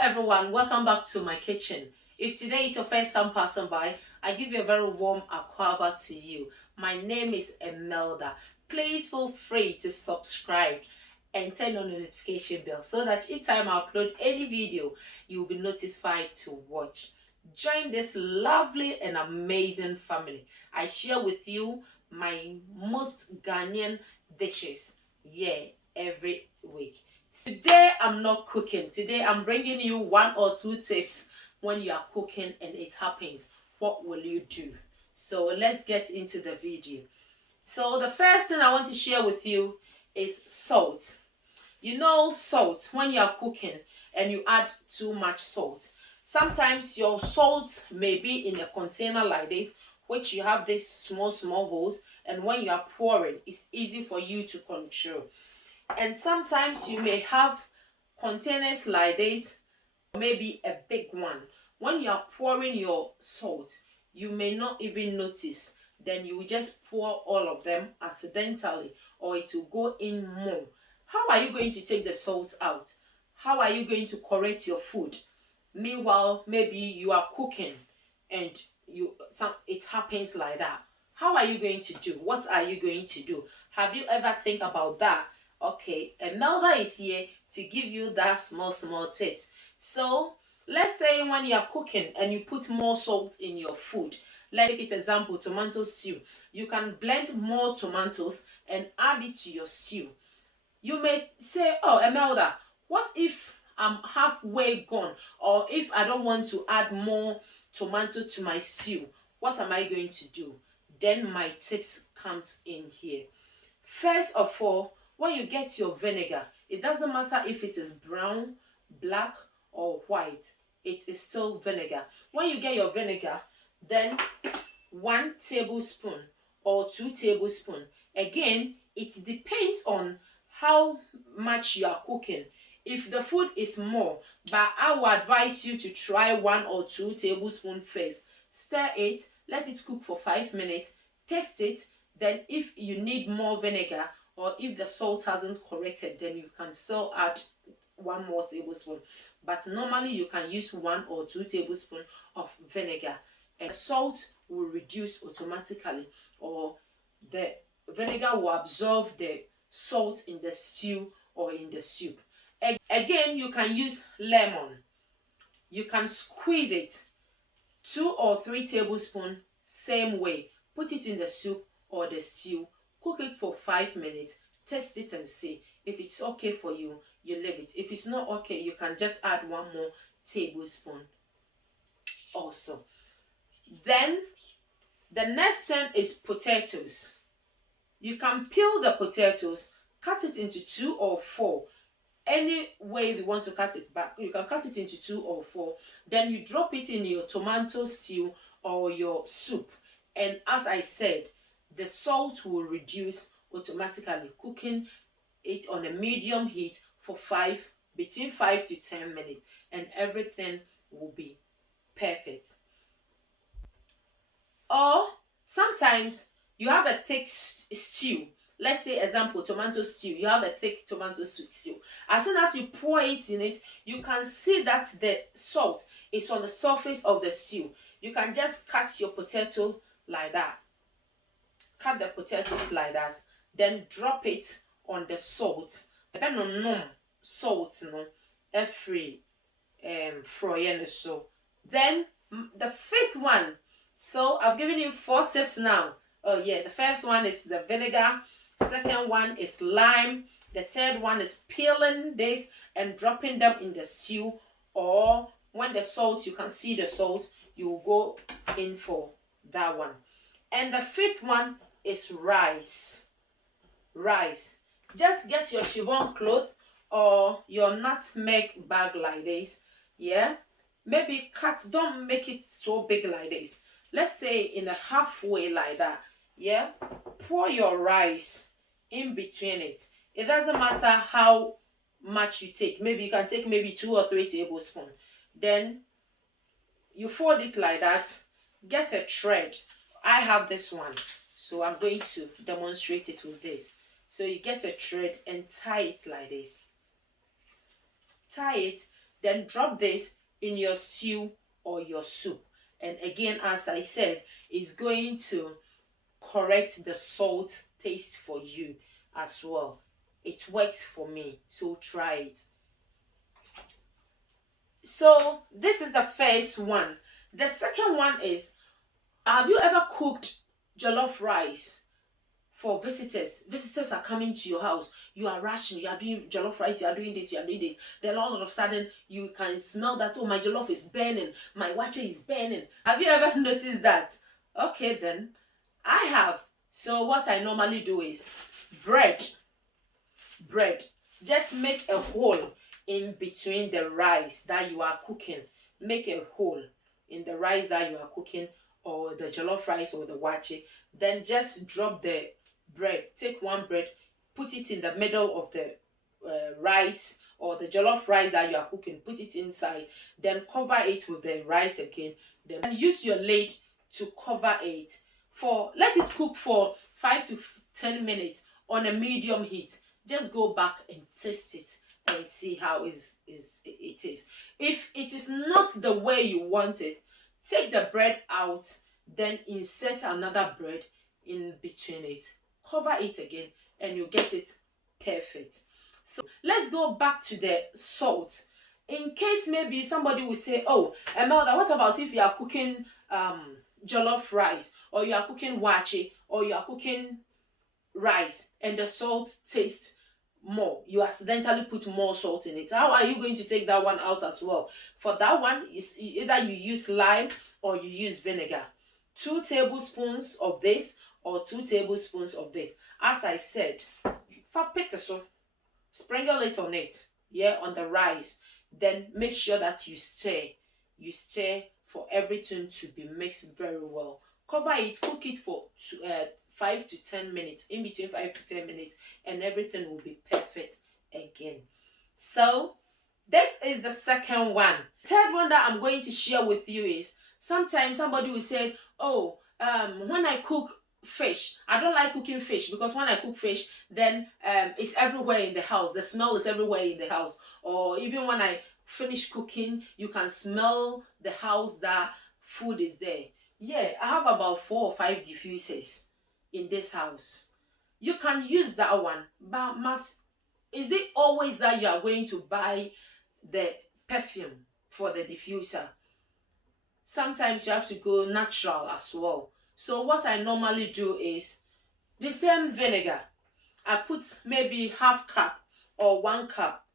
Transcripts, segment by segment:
everyone, welcome back to my kitchen. If today is your first time passing by, I give you a very warm aquaba to you. My name is Imelda. Please feel free to subscribe and turn on the notification bell so that each time I upload any video, you'll be notified to watch. Join this lovely and amazing family. I share with you my most Ghanaian dishes, every week. Today I'm not cooking. Today I'm bringing you one or two tips when you are cooking and it happens. What will you do? So let's get into the video. So the first thing I want to share with you is salt. You know salt, when you are cooking and you add too much salt. Sometimes your salt may be in a container like this, which you have this small holes, and when you are pouring, it's easy for you to control. And sometimes you may have containers like this, maybe a big one. When you are pouring your salt, you may not even notice. Then you just pour all of them accidentally, or it will go in more. How are you going to take the salt out? How are you going to correct your food? Meanwhile, maybe you are cooking and it happens like that. How are you going to do? What are you going to do? Have you ever think about that? Okay, Imelda is here to give you that small tips. So let's say when you are cooking and you put more salt in your food. Let's take it example, tomato stew. You can blend more tomatoes and add it to your stew. You may say, oh, Imelda, what if I'm halfway gone, or if I don't want to add more tomato to my stew? What am I going to do? Then my tips comes in here. First of all, when you get your vinegar, it doesn't matter if it is brown, black, or white, it is still vinegar. When you get your vinegar, then 1 tablespoon or 2 tablespoons. Again, it depends on how much you are cooking. If the food is more, but I will advise you to try 1 or 2 tablespoons first. Stir it, let it cook for 5 minutes, taste it. Then if you need more vinegar, or if the salt hasn't corrected, then you can still add 1 more tablespoon. But normally you can use 1 or 2 tablespoons of vinegar, and salt will reduce automatically, or the vinegar will absorb the salt in the stew or in the soup. Again, you can use lemon. You can squeeze it, 2 or 3 tablespoons, same way. Put it in the soup or the stew. Cook it for 5 minutes. Test it and see. If it's okay for you, you leave it. If it's not okay, you can just add 1 more tablespoon also. Then the next thing is potatoes. You can peel the potatoes, cut it into 2 or 4. Any way you want to cut it, but you can cut it into 2 or 4. Then you drop it in your tomato stew or your soup. And as I said, the salt will reduce automatically. Cooking it on a medium heat for between 5 to 10 minutes, and everything will be perfect. Or sometimes you have a thick stew. Let's say example, tomato stew. You have a thick tomato stew. As soon as you pour it in it, you can see that the salt is on the surface of the stew. You can just cut your potato like that. Cut the potatoes like that. Then drop it on the salt. Salt no every froyen so. Then the 5th one. So I've given you 4 tips now. Oh yeah, the first one is the vinegar. Second one is lime. The third one is peeling this and dropping them in the stew. Or when the salt, you can see the salt, you will go in for that one. And the 5th one is rice. Rice. Just get your chiffon cloth or your nutmeg bag like this. Yeah. Maybe don't make it so big like this. Let's say in a halfway like that. Yeah. Pour your rice in between it. It doesn't matter how much you take. Maybe you can take maybe 2 or 3 tablespoons. Then you fold it like that. Get a thread. I have this one, so I'm going to demonstrate it with this. So you get a thread and tie it like this. Tie it. Then drop this in your stew or your soup. And again, as I said, it's going to correct the salt taste for you as well. It works for me, so try it. So this is the first one. The second one is, have you ever cooked jollof rice for visitors? Visitors are coming to your house. You are rushing. You are doing jollof rice. You are doing this. You are doing this. Then all of a sudden, you can smell that, oh, my jollof is burning. My wache is burning. Have you ever noticed that? Okay, then. I have. So what I normally do is bread. Just make a hole in between the rice that you are cooking. Make a hole in the rice that you are cooking, or the jollof rice or the wache. Then just drop the bread. Take one bread, put it in the middle of the rice or the jollof rice that you are cooking. Put it inside. Then cover it with the rice again. Then use your lid to cover it. Let it cook for 5 to 10 minutes on a medium heat. Just go back and taste it and see how it is. If it is not the way you want it, take the bread out, then insert another bread in between it. Cover it again and you get it perfect. So let's go back to the salt. In case maybe somebody will say, oh, Emelda, what about if you are cooking jollof rice, or you are cooking wache, or you are cooking rice and the salt tastes more? You accidentally put more salt in it. How are you going to take that one out as well? For that one, either you use lime or you use vinegar. 2 tablespoons of this or 2 tablespoons of this. As I said, sprinkle it on it, yeah, on the rice. Then make sure that you stir for everything to be mixed very well. Cover it, cook it for 5 to 10 minutes, in between 5 to 10 minutes, and everything will be perfect again. So this is the second one. Third one that I'm going to share with you is, sometimes somebody will say, oh, when I cook fish, I don't like cooking fish, because when I cook fish, then it's everywhere in the house. The smell is everywhere in the house. Or even when I finish cooking, you can smell the house that food is there. Yeah, I have about 4 or 5 diffusers in this house. You can use that one, but is it always that you are going to buy the perfume for the diffuser? Sometimes you have to go natural as well. So what I normally do is, the same vinegar, I put maybe half cup or 1 cup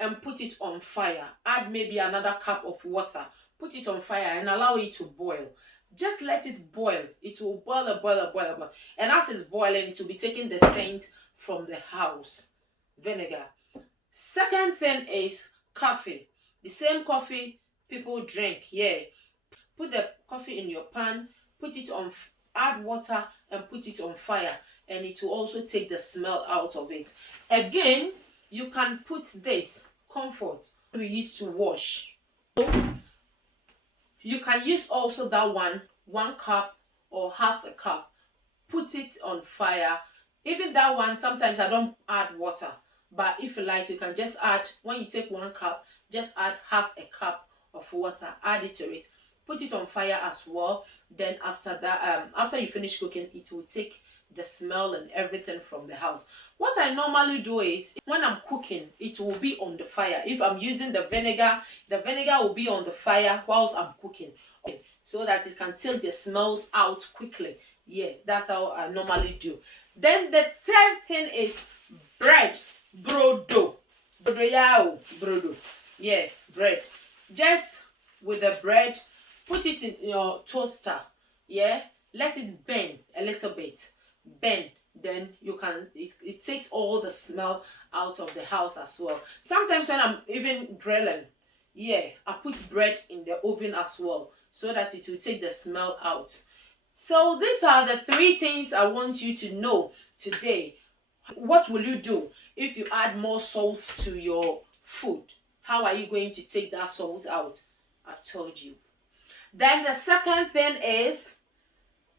and put it on fire. Add maybe another cup of water. Put it on fire and allow it to boil. Just let it boil. It will boil. And as it's boiling, it will be taking the scent from the house. Vinegar. Second thing is coffee. The same coffee people drink. Yeah. Put the coffee in your pan. Put it on. Add water and put it on fire. And it will also take the smell out of it. Again, you can put this comfort we used to wash. You can use also that 1 cup or half a cup. Put it on fire. Even that one, sometimes I don't add water. But if you like, you can just add, when you take 1 cup, just add half a cup of water. Add it to it. Put it on fire as well. Then after that, after you finish cooking, it will take the smell and everything from the house. What I normally do is, when I'm cooking, it will be on the fire. If I'm using the vinegar will be on the fire whilst I'm cooking, so that it can take the smells out quickly. Yeah, that's how I normally do. Then the third thing is bread. Brodo. Yeah, bread. Just with the bread, put it in your toaster. Yeah, let it burn a little bit. Then you can, it takes all the smell out of the house as well. Sometimes when I'm even grilling, yeah, I put bread in the oven as well, so that it will take the smell out. So these are the 3 things I want you to know today. What will you do if you add more salt to your food? How are you going to take that salt out? I've told you. Then the second thing is,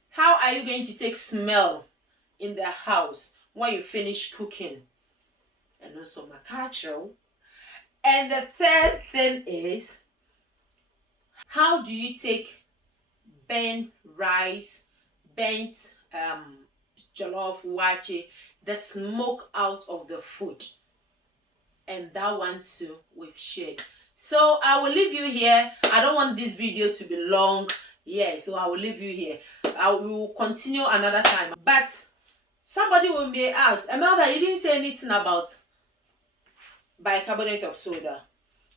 how are you going to take smell in the house when you finish cooking? And also my culture. And the third thing is, how do you take burnt rice, burnt jollof wache, the smoke out of the food? And that one too we've shared. So I will leave you here. I don't want this video to be long. Yeah, so I will leave you here. I will continue another time. But somebody will may ask, Amelda, you didn't say anything about bicarbonate of soda.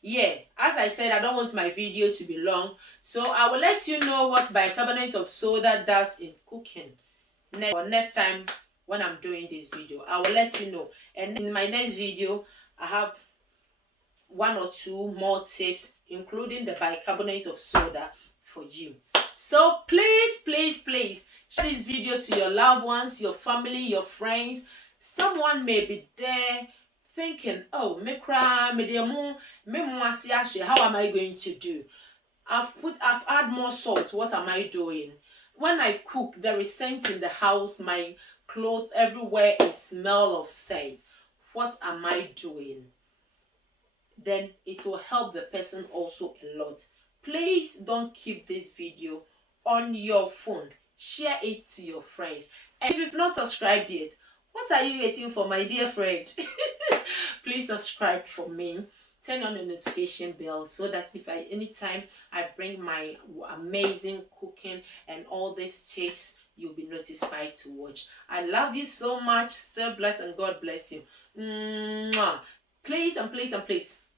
Yeah, as I said, I don't want my video to be long, so I will let you know what bicarbonate of soda does in cooking next time when I'm doing this video. I will let you know. And in my next video, I have one or two more tips, including the bicarbonate of soda for you. So please share this video to your loved ones, your family, your friends. Someone may be there thinking, oh, how am I going to do? I've add more salt. What am I doing? When I cook, there is scent in the house. My clothes everywhere is smell of scent. What am I doing? Then it will help the person also a lot. Please don't keep this video on your phone. Share it to your friends. And if you've not subscribed yet, what are you waiting for, my dear friend? Please subscribe for me. Turn on the notification bell so that if anytime I bring my amazing cooking and all these tips, you'll be notified to watch. I love you so much. Still blessed, and God bless you. Mwah. Please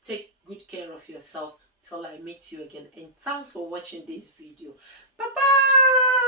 take good care of yourself till I meet you again. And thanks for watching this video. Bye bye.